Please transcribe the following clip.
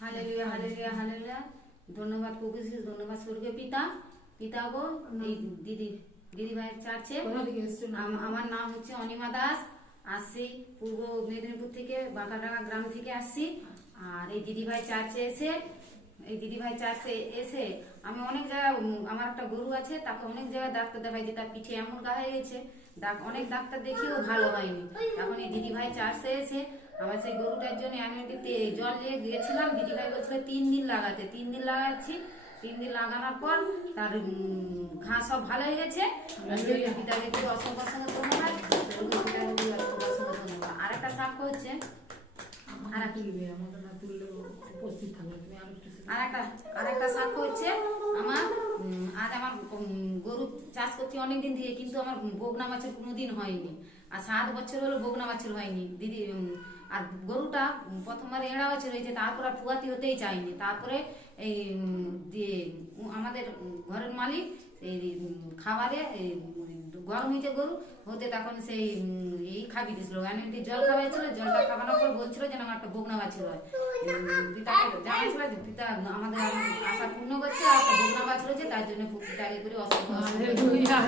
Hallelujah hallelujah hallelujah. ধন্যবাদ প্রভু যীশু, ধন্যবাদ স্বর্গীয় পিতা। পিতা গো, এই দিদি ভাইয়ের চার্চে আমার নাম হচ্ছে অনিমা দাস, আসছি পূর্ব মেদিনীপুর থেকে, বাঁকাডাঙ্গা গ্রাম থেকে আসছি। আর এই দিদিভাই চার্চে এসে আমি অনেক জায়গায়, আমার একটা গরু আছে, তাকে অনেক জায়গায় ডাক্তার দেখাইছি, তার পিঠে এমন গা হয়ে গেছে, অনেক ডাক্তার দেখিয়েও ভালো হয়নি। এখন এই দিদিভাই চার্চে এসে আমার সেই গরুটার জন্য আমি জল নিয়ে গিয়েছিলাম। দিদিভাই বলছিল 3 দিন লাগাতে, 3 দিন লাগাচ্ছি। 3 দিন লাগানোর পর তার ঘাস সব ভালো হয়ে গেছে। পিতাকে খুব অসংখ্য অসংখ্য ধন্যবাদ। আর একটা সাক্ষ্য হচ্ছে, আর একটা সাক্ষ্য হচ্ছে, আমার গরু চাষ করছি অনেকদিন দিয়ে, কিন্তু আমার বগনা বাছুর কোনোদিন হয়নি। আর 7 বছর হলো বগনা বাছুর হয়নি দিদি। আর গরুটা প্রথমবার এড়া বাছুর হয়েছে, তারপর আর পুয়াতি হতেই চায়নি। তারপরে এই আমাদের ঘরের মালিক এই খাবারে গরম হয়েছে গরু হতে, তখন সেই এই খাবি দিয়েছিল, জল খাওয়াইছিল। জলটা খাওয়ানোর পর বলছিল যেন আমার একটা বগনা বাছুর হয়। পিতাকে জানাইছিল যে পিতা আমাদের আশা পূর্ণ করছে, আর একটা বগনা বাছুর হয়েছে, তার জন্য পিতাকে করে অসংখ্য ধন্যবাদ।